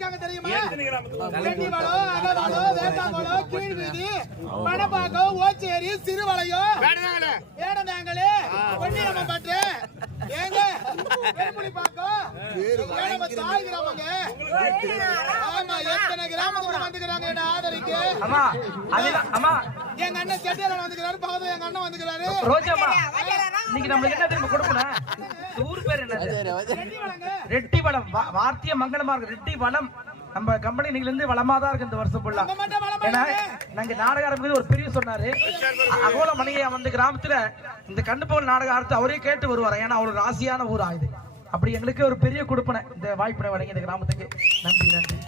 இருக்காங்க தெரியுமா? வெண்ணிவளம், அகவளம், வேட்டாங்குளம், கீழ்வீதி, மணப்பாக்கம், ஓச்சேரி, சிறுவளையம், ஏடந்தாங்களே, பொன்னியம்மன்பட்டு, ஏங்க வேம்புலிப்பாக்கம், நம்ம தாய் கிராமங்க. ஆமா, எத்தனை கிராமத்துல வந்துக்கிறாங்க என்ன ஆதரிக்கு. எங்க அண்ணன் செட்டியார் வந்துக்கிறாரு, பக்கத்துல எங்க அண்ணன் வந்துக்கிறாரு. ரோஜாமா, இன்னைக்கு நம்மளுக்கு என்ன தெரியுமா கொடுக்கணும்? ஊர் பேர் என்ன? ரெட்டிவளம். வார்த்தைய மங்களமா இருக்கு. ரெட்டிவளம். நம்ம கம்பெனி நீங்க இருந்து வளமா தான் இருக்கு இந்த வருஷம் ஃபுல்லா. ஏன்னா நாங்க நாடக ஆரம்பிக்கிறது ஒரு பெரிய சொன்னாரு, அகோல மணிகையா வந்து கிராமத்துல இந்த கண்டுபோல் நாடக ஆரம்பித்து அவரே கேட்டு வருவார். ஏன்னா அவரு ராசியான ஊர் ஆயுது. அப்படி எங்களுக்கு ஒரு பெரிய கொடுப்பனை இந்த வாய்ப்பினை வழங்கி இந்த கிராமத்துக்கு நன்றி நன்றி.